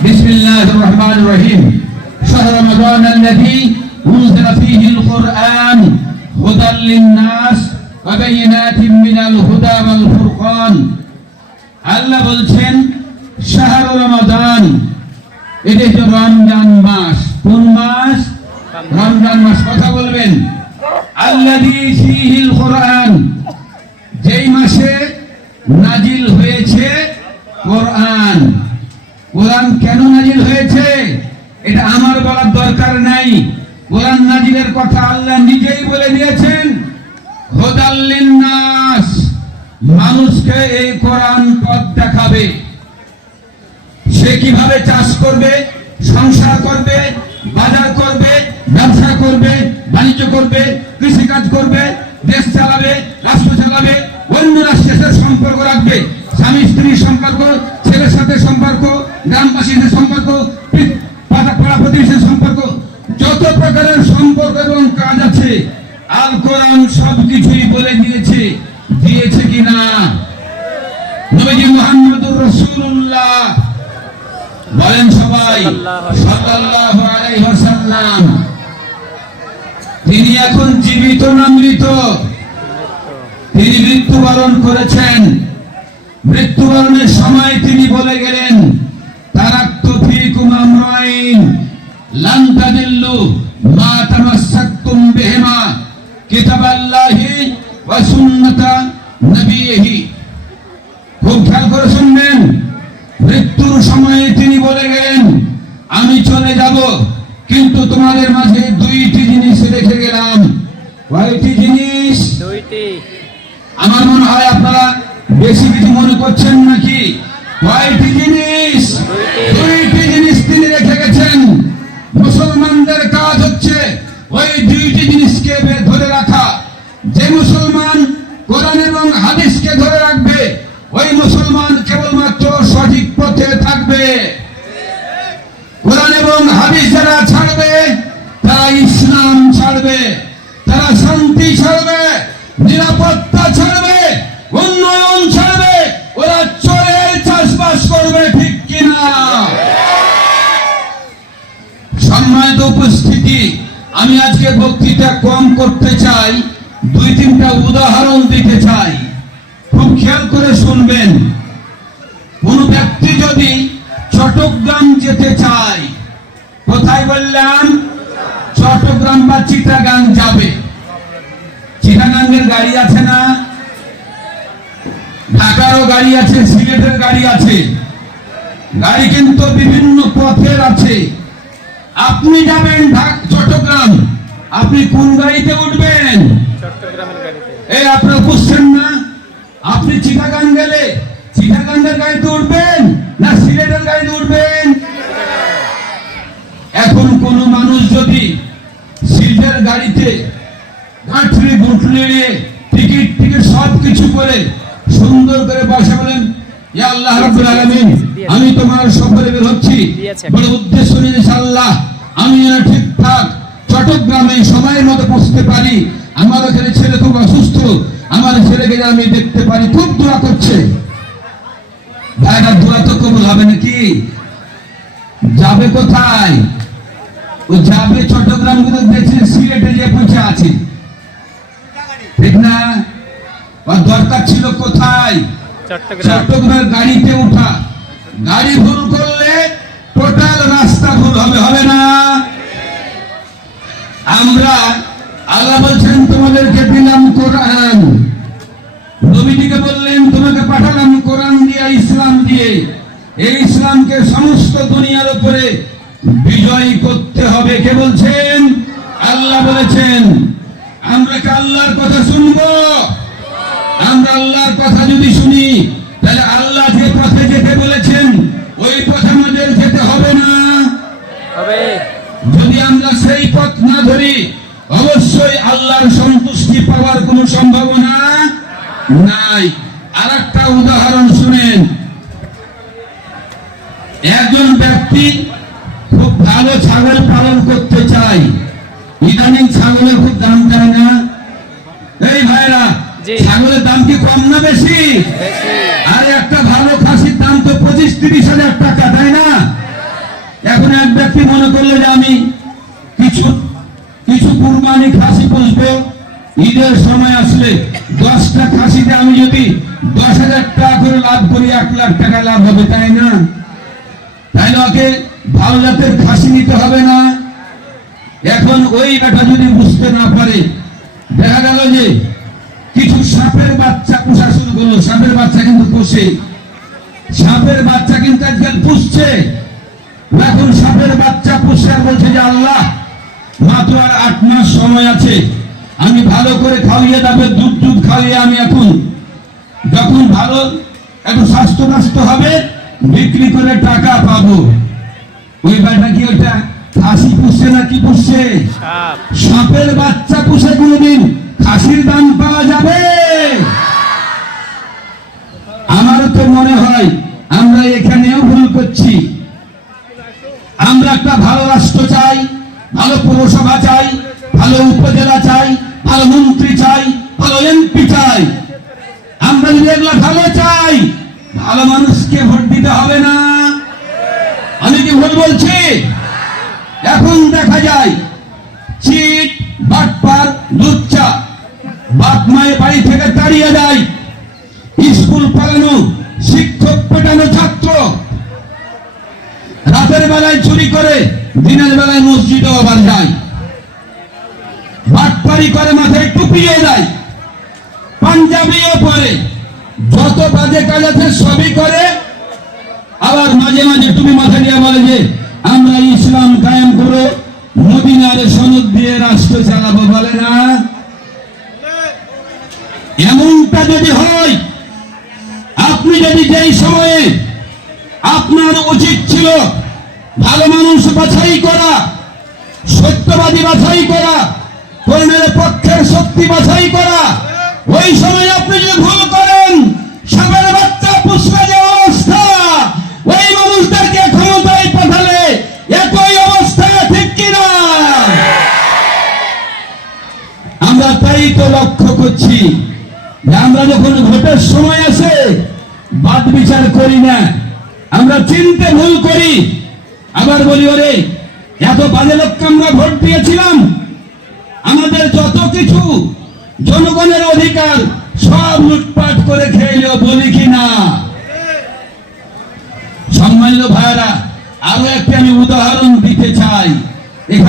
بسم الله الرحمن الرحيم شهر رمضان الذي أنزل فيه القرآن هدى للناس وبينات من الهدى والفرقان আল্লাহ বলছেন শাহর রমাদান এটা হচ্ছে রমজান মাস কোন মাস রমজান মাস কথা বলবেন আল্লাযী ফীহিল কোরআন যেই মাসে নাজিল হয়েছে কোরআন কোরআন কেন নাজিল হয়েছে? এটা আমার বলার দরকার নাই। কোরআন নাজিলের কথা আল্লাহ নিজেই বলে দিয়েছেন নাস মানুষকে এই কোরআন পথ দেখাবে। সে কীভাবে চাষ করবে, সংসার করবে, বাজার করবে, ব্যবসা করবে, বাণিজ্য করবে, কৃষিকাজ করবে, দেশ চালাবে, রাষ্ট্র চালাবে, অন্য রাষ্ট্রের সাথে সম্পর্ক রাখবে। স্বামী স্ত্রীর সম্পর্ক গ্রামবাসীদের সম্পর্ক পাড়া প্রতিবেশীর সম্পর্ক, যত প্রকারের সম্পর্ক এবং কাজ আছে, আল কোরআন সব কিছুই বলে দিয়েছে। দিয়েছে কিনা? নবীজি মুহাম্মদুর রাসূলুল্লাহ। বলেন সবাই, সাল্লাল্লাহু আলাইহি ওয়াসাল্লাম। তিনি এখন জীবিত না মৃত? তিনি মৃত্যুবরণ করেছেন। মৃত্যুবরণের সময় তিনি বলে গেলেন তারাক্তু ফীকুম আমরাইন লান তাদিল্লু মা তামাসসাকতুম বিহিমা কিতাবাল্লাহি ওয়া সুন্নাতা নবিয়িহি খুব খেয়াল করে শুনবেন। মৃত্যুর সময়ে তিনি বলে গেলেন আমি চলে যাব কিন্তু তোমাদের মাঝে দুইটি জিনিস রেখে গেলাম। কয়টি জিনিস? দুইটি। আমার মনে হয় আপনারা বেশি কিছু মনে করছেন নাকি? কয়টি জিনিস? দুইটি জিনিসকে ধরে রাখা। যে মুসলমান কোরআন এবং হাদিসকে ধরে রাখবে, ওই মুসলমান কেবলমাত্র সঠিক পথে থাকবে। কোরআন এবং হাদিস যারা ছাড়বে, তারা ইসলাম ছাড়বে, তারা শান্তি ছাড়বে, নিরাপত্তা ছাড়বে, উন্নয়ন ছাড়বে, ওরা চোরের চাষবাস করবে, ঠিক কিনা? সম্মানিত উপস্থিতি আমি আজকে বক্তৃতা কম করতে চাই, দুই তিনটা উদাহরণ দিতে চাই। খুব খেয়াল করে শুনবেন। কোন ব্যক্তি যদি চট্টগ্রাম যেতে চায়, কোথায় বললাম? চট্টগ্রাম বা চিটাগাং যাবে। চিটাগাঙ্গের গাড়ি আছে না? ঢাকারও গাড়ি আছে, সিলেটের গাড়ি আছে। গাড়ি কিন্তু বিভিন্ন পথের আছে। আপনি যাবেন ঢাক- চট্টগ্রাম আপনি কোন গাড়িতে উঠবেন? এই আপনারা বুঝছেন না? আপনি চিটাগাং গেলে চিটাগাঙ্গের গাড়িতে উঠবেন না সিলেটের গাড়িতে উঠবেন? এখন কোন মানুষ যদি সিলেটের গাড়িতে গাঁঠরি গুটলি টিকিট টিকিট সব কিছু করে সুন্দর করে বসে বলেন আল্লাহ রাব্বুল আলামিন আমি তোমার সফরে বের হচ্ছি। বলে উদ্দেশ্য নিয়ে ইনশাআল্লাহ আমি ঠিকঠাক চট্টগ্রামে সময়ের মতো পৌঁছতে পারি। আমার এখানে ছেলে খুব অসুস্থ। আমার ছেলেকে আমি দেখতে পারি খুব দোয়া করছে। ভাইরা দোয়া তো কবুল হবে নাকি? যাবে কোথায়? ও যাবে চট্টগ্রাম কিন্তু দেখছে সিলেটে যে পৌঁছে আছে। ঠিক না? ওর দরকার ছিল কোথায়? চট্টগ্রাম। চট্টগ্রামের গাড়িতে উঠা। গাড়ি ভুল করলে টোটাল রাস্তা ভুল হবে হবে না। আমরা আল্লাহ বলছেন, তোমাদেরকে দিলাম কোরআন। নবীজিকে বললেন, তোমাকে পাঠালাম কোরআন দিয়ে, ইসলাম দিয়ে। এই ইসলামকে সমস্ত দুনিয়ার উপরে বিজয় করতে হবে। কে বলছেন? আল্লাহ বলেছেন, আমরা কি আল্লাহর কথা শুনব? আমরা আল্লাহর কথা যদি শুনি তাহলে আল্লাহ যে পথে যেতে বলেছেন ওই পথে আমাদের যেতে হবে না হবে যদি আমরা সেই পথ না ধরি অবশ্যই আল্লাহর সন্তুষ্টি পাওয়ার কোনো সম্ভাবনা নাই। আর একটা উদাহরণ শুনেন। একজন ব্যক্তি খুব ভালো ছাগল পালন করতে চায়। ইদানিং ছাগলের খুব দাম চায় না? এই ভাইরা ছাগলের দাম কি কম না বেশি। আর একটা ভালো খাসির দাম তো পঁচিশ তিরিশ হাজার টাকা তাই না? এখন এক ব্যক্তি মনে করলে যে আমি কুরবানি খাসি পুষবো। ঈদের সময় আসলে দশটা খাসিতে আমি যদি দশ হাজার টাকা করে লাভ করি, এক লাখ টাকা লাভ হবে, তাই না? তাইলে ওকে ভালো জাতের খাসি নিতে হবে না। এখন ওই বেটা যদি বুঝতে না পারে, দেখা গেল যে কিছু সাপের বাচ্চা পোষা শুরু করল। সাপের বাচ্চা কিন্তু পোষে। সাপের বাচ্চা কিন্তু আজকাল পুষছে। এখন সাপের বাচ্চা পুষছে বলছে যে, আল্লাহ মাত্র আর আট মাস সময় আছে। আমি ভালো করে খাওয়িয়ে তারপরে দুধ দুধ খাওয়িয়ে আমি এখন যখন ভালো একটু স্বাস্থ্য স্বাস্থ্য হবে বিক্রি করে টাকা পাবো। ওই বেটা কি ওইটা? খাসি পুষছে না কি পুষছে? সাপ। সাপের বাচ্চা পুষে কোনোদিন খাসির দাম পাওয়া যাবে? আমারও তো মনে হয় আমরা এখানেও ভুল করছি আমরা একটা ভালো রাষ্ট্র চাই ভালো পৌরসভা চাই, ভালো উপজেলা চাই, ভালো মন্ত্রী চাই, ভালো এমপি চাই। আমরা যদি এগুলো ভালো চাই, ভালো মানুষকে ভোট দিতে হবে না। আমি কি ভুল বলছি? এখন দেখা যায় চিট বাটপার, লুচ্চা। বাপ মায়ের বাড়ি থেকে তাড়িয়ে দেয় স্কুল পালানো, শিক্ষক পেটানো ছাত্র। রাতের বেলায় চুরি করে, দিনের বেলায় মসজিদে আবার যায়। বাটপারি করে মাথায় টুপিয়ে দেয় পাঞ্জাবিও পরে। যত বাজে কাজ আছে সবই করে। আবার মাঝে মাঝে তুমি মাথা দিয়ে বলে যে, আমরা ইসলাম কায়েম করে, মদিনারে সনদ দিয়ে রাষ্ট্র চালাবো। বলে না। এমনটা যদি হয়, আপনি যদি যেই সময়ে আপনার উচিত ছিল ভালো মানুষ বাছাই করা, সত্যবাদী বাছাই করা কর্মের পক্ষের শক্তি বাছাই করা। ওই সময় আপনি যদি ভুল করেন, সাপের বাচ্চা পুষ্পে যে অবস্থা। ওই মানুষদেরকে ক্ষমতায় পাঠালে একই অবস্থা ঠিক কিনা? আমরা তাই তো লক্ষ্য করছি আমরা যখন ভোটের সময় আসে বাদ বিচার করি না আমরা চিনতে ভুল করি। আবার বলি, ওরে, এত বাজে লোককে আমরা ভোট দিয়েছিলাম। আমাদের যত কিছু, জনগণের অধিকার সব লুটপাট করে খেয়েলেও বলি কি না? সম্মানিত ভাইরা আরও একটি আমি উদাহরণ দিতে চাই। এখানে